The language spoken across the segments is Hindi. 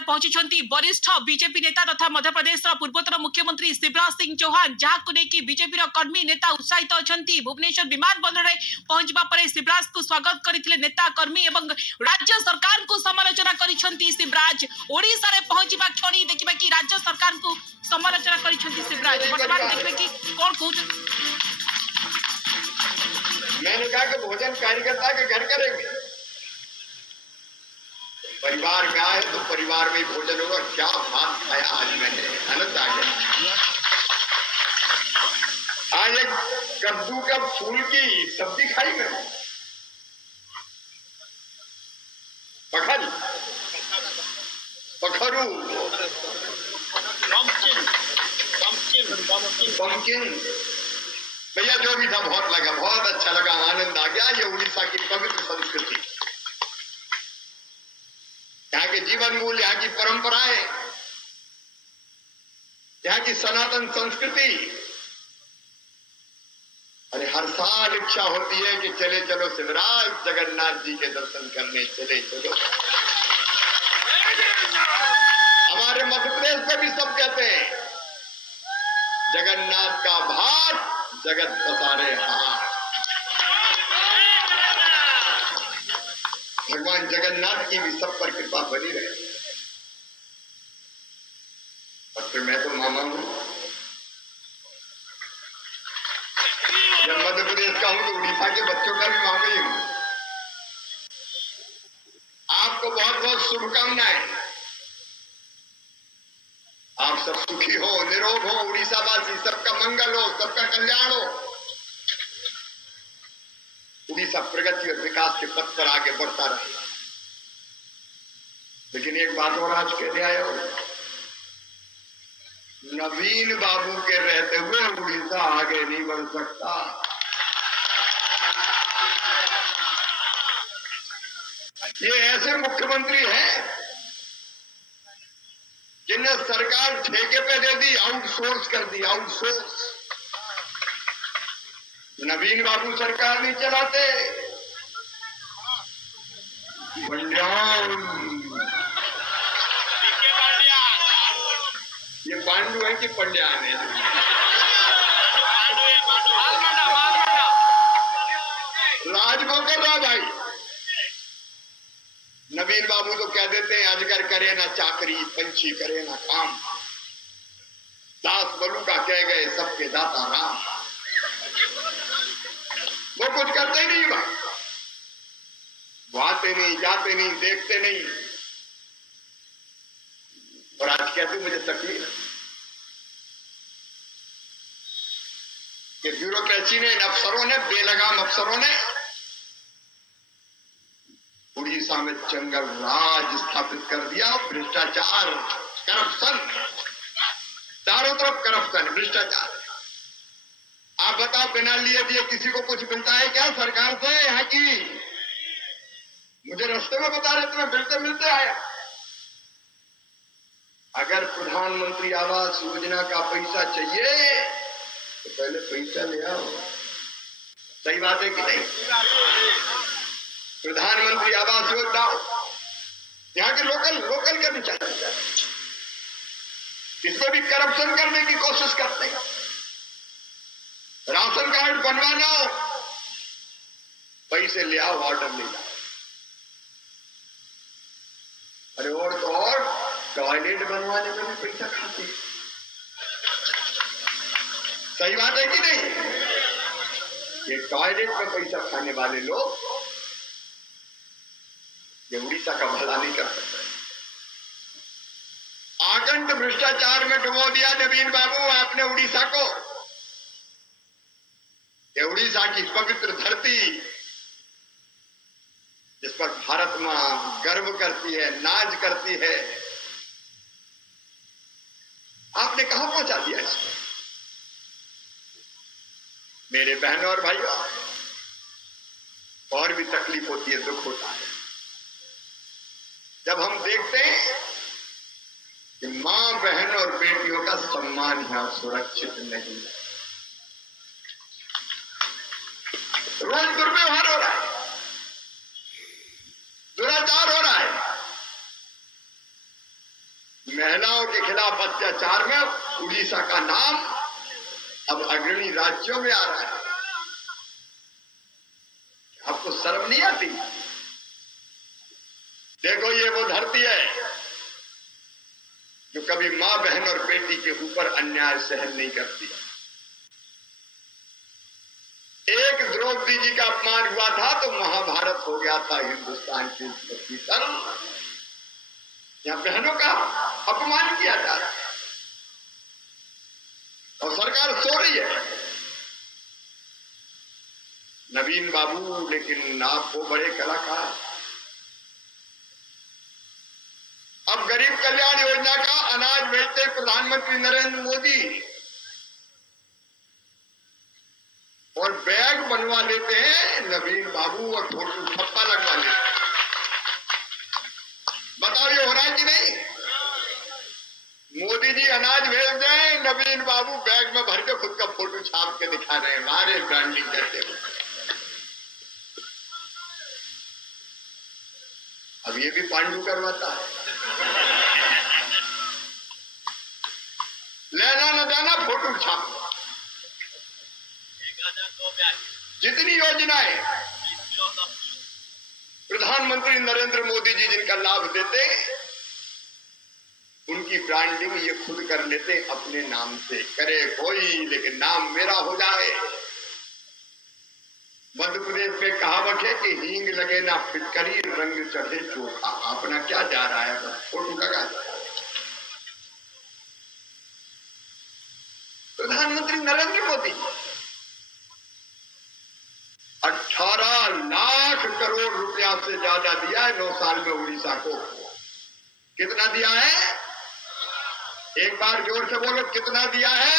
रे पहुंची वरिष्ठ बीजेपी नेता तथा मध्य प्रदेश पूर्वतन मुख्यमंत्री शिवराज सिंह चौहान, जहां को लेकिन बीजेपी कर्मी नेता उत्साहित अछंती। भुवनेश्वर विमान बंदर रे पहुंचबा परे शिवराज को स्वागत करथिले नेता कर्मी एवं राज्य सरकार को समालोचना करिसंती शिवराज। ओडिसा रे पहुंचबा क्षणी देखिबा कि राज्य सरकार को समालोचना करिसंती शिवराज। वर्तमान देखिबा कि कोन कहउछ। मैंने कहा कि भोजन कार्यकर्ता के घर करेंगे, परिवार में आए तो परिवार में भोजन होगा। क्या भात खाया आज मैंने, आनंद आ गया। आज एक कद्दू का फूल की सब्जी खाई मैंने, पखल पखरू पंकिन भैया जो भी था बहुत लगा, बहुत अच्छा लगा, आनंद आ गया। ये उड़ीसा की पवित्र संस्कृति, यहाँ के जीवन मूल्य, यहाँ की परंपराएं, यहाँ की सनातन संस्कृति। अरे हर साल इच्छा होती है कि चले चलो शिवराज जगन्नाथ जी के दर्शन करने चले चलो। हमारे मध्य प्रदेश में भी सब कहते हैं जगन्नाथ का भात जगत पसारे हाथ। भगवान जगन्नाथ की भी सब पर कृपा बनी रहे। और फिर मैं तो मामा हूं, जब मध्य प्रदेश का हूं तो उड़ीसा के बच्चों का भी मामा ही हूं। आपको बहुत बहुत शुभकामनाएं। आप सब सुखी हो, निरोग हो, उड़ीसा वासी सबका मंगल हो, सबका कल्याण हो। उड़ीसा प्रगति और विकास के पथ पर आगे बढ़ता रहे। लेकिन एक बात और आज कहने आया हूं, नवीन बाबू के रहते हुए उड़ीसा आगे नहीं बढ़ सकता। ये ऐसे मुख्यमंत्री हैं जिन्हें सरकार ठेके पे दे दी, आउटसोर्स कर दी, आउटसोर्स। नवीन बाबू सरकार नहीं चलाते। ये पांडु है कि पंड्यान है? राजभोग कर रहा भाई। नवीन बाबू तो कह देते हैं अजगर करे ना चाकरी, पंछी करे ना काम, दास बलू का कह गए सबके दाता राम। वो कुछ करते ही नहीं भाई, वो आते नहीं, जाते नहीं, देखते नहीं। और आज कहते मुझे तकलीफ कि ब्यूरोक्रेसी ने, अफसरों ने, बेलगाम अफसरों ने उड़ीसा में जंगल राज स्थापित कर दिया। भ्रष्टाचार, करप्शन, चारों तरफ करप्शन, भ्रष्टाचार। आप बताओ बिना लिए दिए किसी को कुछ मिलता है क्या सरकार से? यहाँ की मुझे रास्ते में बता रहे थे, मैं मिलते मिलते आया। अगर प्रधानमंत्री आवास योजना का पैसा चाहिए तो पहले पैसा ले आओ। सही बात है कि नहीं? प्रधानमंत्री आवास योजना यहाँ के लोकल करनी चाहिए। इसमें भी करप्शन करने की कोशिश करते हैं। राशन कार्ड बनवाना हो, पैसे ले आओ, ऑर्डर ले जाओ। अरे और तो और टॉयलेट बनवाने में भी पैसा खाते। सही बात है कि नहीं? ये टॉयलेट में पैसा खाने वाले लोग ये उड़ीसा का भला नहीं कर सकते। आगंत भ्रष्टाचार में डुबो दिया नवीन बाबू आपने उड़ीसा को। ये उड़ीसा की पवित्र धरती जिस पर भारत मां गर्व करती है, नाज करती है, आपने कहां पहुंचा दिया इसको? मेरे बहनों और भाइयों, और भी तकलीफ होती है, दुख होता है जब हम देखते हैं कि मां, बहन और बेटियों का सम्मान यहां सुरक्षित नहीं है। रोज दुर्व्यवहार हो रहा है, दुराचार हो रहा है। महिलाओं के खिलाफ अत्याचार में उड़ीसा का नाम अब अग्रणी राज्यों में आ रहा है। आपको शर्म नहीं आती? देखो, ये वो धरती है जो कभी मां, बहन और बेटी के ऊपर अन्याय सहन नहीं करती। एक द्रौपदी जी का अपमान हुआ था तो महाभारत हो गया था हिंदुस्तान की धरती पर। यहां बहनों का अपमान किया जा रहा है और सरकार सो रही है। नवीन बाबू, लेकिन आप वो बड़े कलाकार। अब गरीब कल्याण योजना का अनाज बेचते प्रधानमंत्री नरेंद्र मोदी और बैग बनवा लेते हैं नवीन बाबू और फोटो ठप्पा लगवा लेते हैं। बताओ, ये हो रहा है कि नहीं? मोदी जी अनाज भेज दें, नवीन बाबू बैग में भर के खुद का फोटो छाप के दिखा रहे हैं, हमारे ब्रांडिंग करते हुए। अब ये भी पांडु करवाता है। लेना न देना, फोटो छाप। जितनी योजनाएं प्रधानमंत्री नरेंद्र मोदी जी जिनका लाभ देते, उनकी ब्रांडिंग ये खुद कर लेते अपने नाम से। करे कोई, लेकिन नाम मेरा हो जाए। मध्य प्रदेश में कहावत है कि हींग लगे ना फिटकरी, रंग चढ़े चोखा। अपना क्या जा रहा है, बस फोटो लगा। प्रधानमंत्री नरेंद्र मोदी 18 लाख करोड़ रुपया से ज्यादा दिया है 9 साल में उड़ीसा को। कितना दिया है? एक बार जोर से बोलो, कितना दिया है?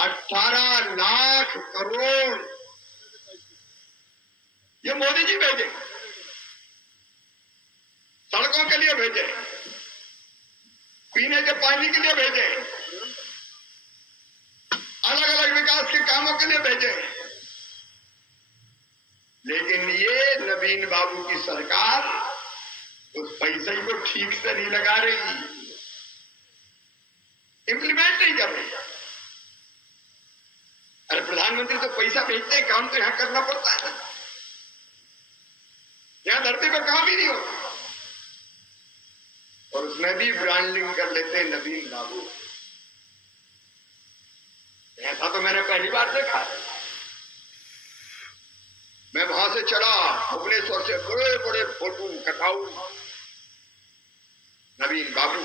18 लाख करोड़। ये मोदी जी भेजे, सड़कों के लिए भेजे, पीने के पानी के लिए भेजे, अलग अलग विकास के कामों के लिए भेजे। लेकिन ये नवीन बाबू की सरकार उस पैसे को ठीक से नहीं लगा रही, इंप्लीमेंट नहीं कर रही। अरे प्रधानमंत्री तो पैसा भेजते हैं, काम तो यहां करना पड़ता है। यहां धरती पर काम ही नहीं होता और उसमें भी ब्रांडिंग कर लेते हैं नवीन बाबू। ऐसा तो मैंने पहली बार देखा है। मैं वहां से चला, भुवनेश्वर से बड़े बड़े फोटो कटाऊ नवीन बाबू।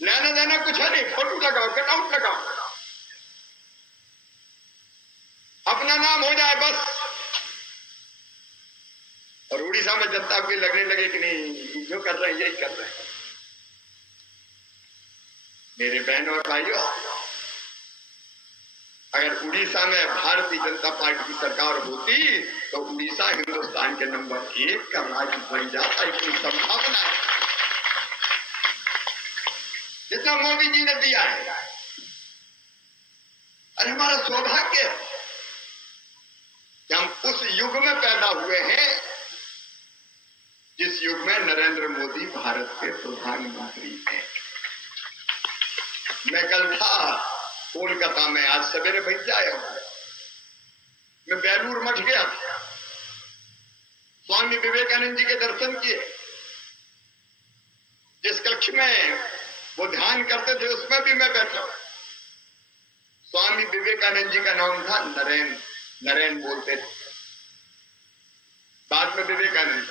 लेना देना कुछ है नहीं, फोटो लगाओ, कटआउट लगाओ, अपना नाम हो जाए बस। और उड़ीसा में जनता को लगने लगे कि नहीं, जो कर रहे हैं यही कर रहे हैं। मेरे बहन और भाइयों, अगर उड़ीसा में भारतीय जनता पार्टी की सरकार होती तो उड़ीसा हिंदुस्तान के नंबर 1 का राज्य बन जाता। इतनी संभावना है जितना मोदी जी ने दिया है। अरे हमारा सौभाग्य है कि हम उस युग में पैदा हुए हैं जिस युग में नरेंद्र मोदी भारत के प्रधानमंत्री हैं। मैं कल था कोलकाता में, आज सवेरे भेज आया हूं। मैं बेलूर मठ गया, स्वामी विवेकानंद जी के दर्शन किए। जिस कक्ष में वो ध्यान करते थे उसमें भी मैं बैठा। स्वामी विवेकानंद जी का नाम था नरेन, नरेन बोलते थे, बाद में विवेकानंद।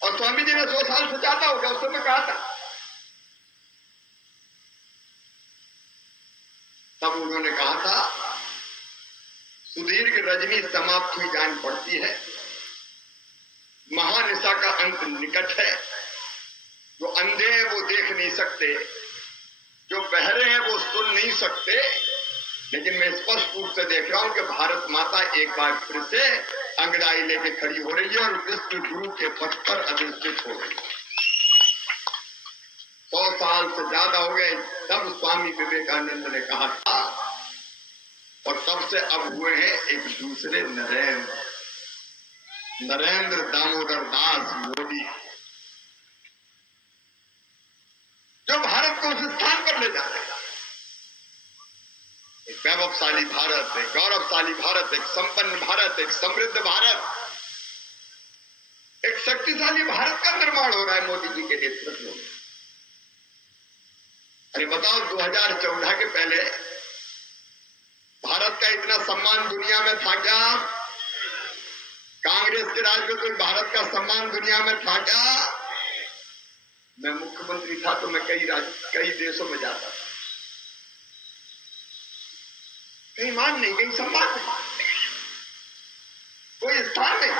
और स्वामी जी ने 100 साल से ज्यादा हो गया उस समय कहा था। तब उन्होंने कहा था, सुदीर्घ रजनी समाप्त हुई जान पड़ती है, महानिशा का अंत निकट है। जो अंधे हैं वो देख नहीं सकते, जो बहरे हैं वो सुन नहीं सकते, लेकिन मैं स्पष्ट रूप से देख रहा हूं कि भारत माता एक बार फिर से अंगड़ाई लेके खड़ी हो रही है और विश्व गुरु के पद पर अधिष्ठित हो रही है। 100 साल से ज्यादा हो गए तब स्वामी विवेकानंद ने कहा था, और तब से अब हुए हैं एक दूसरे नरेंद्र। नरेंद्र दामोदर दास मोदी, जो भारत को उस स्थान पर ले जा रहे हैं। एक वैभवशाली भारत, एक गौरवशाली भारत, एक संपन्न भारत, एक समृद्ध भारत, एक शक्तिशाली भारत का निर्माण हो रहा है मोदी जी के नेतृत्व में। अरे बताओ, 2014 के पहले भारत का इतना सम्मान दुनिया में था क्या? कांग्रेस के राज में कोई भारत का सम्मान दुनिया में था क्या? मैं मुख्यमंत्री था तो मैं कई देशों में जाता था, कहीं मान नहीं, कहीं सम्मान नहीं, कोई स्थान नहीं।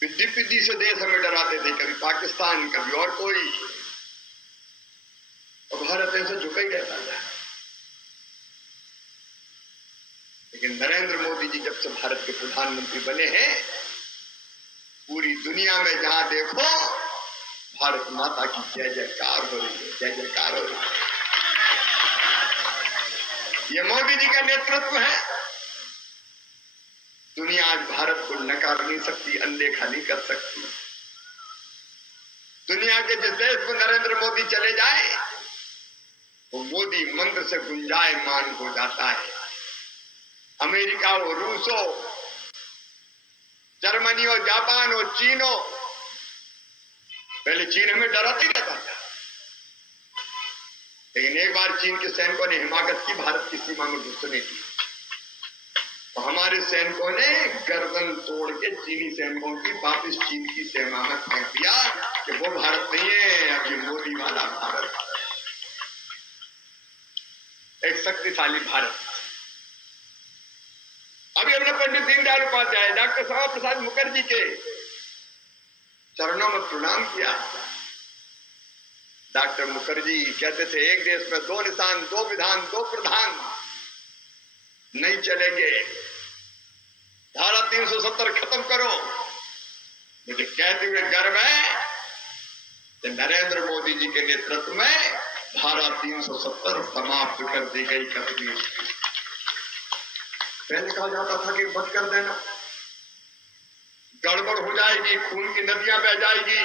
पिद्दी से देश हमें डराते थे, कभी पाकिस्तान, कभी और कोई, और भारत ऐसे झुका ही रहता था। लेकिन नरेंद्र मोदी जी जब से भारत के प्रधानमंत्री बने हैं, पूरी दुनिया में जहां देखो भारत माता की जय जयकार हो रही है, जय जयकार हो रही है। ये मोदी जी का नेतृत्व है। दुनिया आज भारत को नकार नहीं सकती, अनदेखा नहीं कर सकती। दुनिया के जिस देश में नरेंद्र मोदी चले जाए, वो मोदी मंत्र से गुंजायमान हो जाता है। अमेरिका हो, रूस हो, जर्मनी हो, जापान हो, चीन हो। पहले चीन हमें डराते रहता था, लेकिन एक बार चीन के सैनिकों ने हिमाकत की भारत की सीमा में घुसने की, तो हमारे सैनिकों ने गर्दन तोड़ के चीनी सैनिकों की वापस चीन की सीमा में फेंक दिया कि वो भारत नहीं है, अब ये मोदी वाला भारत, एक शक्तिशाली भारत। अभी हमने पंडित दीनदयाल उपाध्याय, डॉक्टर श्यामा प्रसाद मुखर्जी के चरणों में प्रणाम किया। डॉक्टर मुखर्जी कहते थे, एक देश में दो निशान, दो विधान, दो प्रधान नहीं चलेंगे, धारा 370 खत्म करो। मुझे कहते हुए गर्व है कि नरेंद्र मोदी जी के नेतृत्व में धारा 370 समाप्त कर दी गई। कश्मीर पहले कहा जाता था कि बंद कर देना, गड़बड़ हो जाएगी, खून की नदियां बह जाएगी।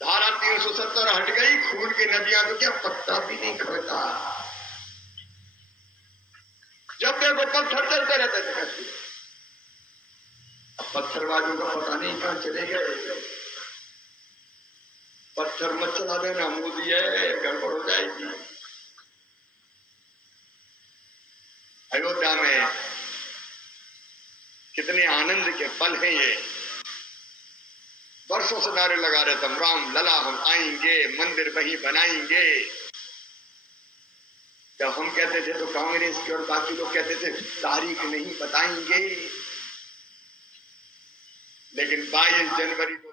धारा 370 हट गई, खून की नदियां तो क्या पत्ता भी नहीं खड़ता। जब देखो पत्थर चलते रहते थे कश्मीर। अब पत्थरबाजों का पता नहीं कहां चले गए। पत्थर मत चला देना, मोदी है, गड़बड़ हो जाएगी। अयोध्या में कितने आनंद के पल हैं ये। वर्षों से नारे लगा रहे थे, राम लला हम आएंगे, मंदिर वहीं बनाएंगे। जब हम कहते थे तो कांग्रेस के और बाकी लोग कहते थे तारीख नहीं बताएंगे। लेकिन 22 जनवरी को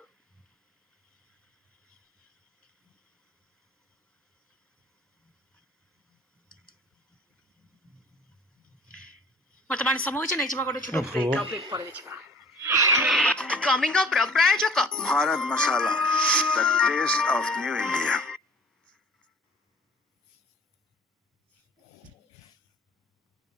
वर्तमान समय होइछ नै छिबा गोटे छोटो ब्रेक पर देखिबा। कमिंग अप प्रायोजक Bharat Masala, the taste of new India.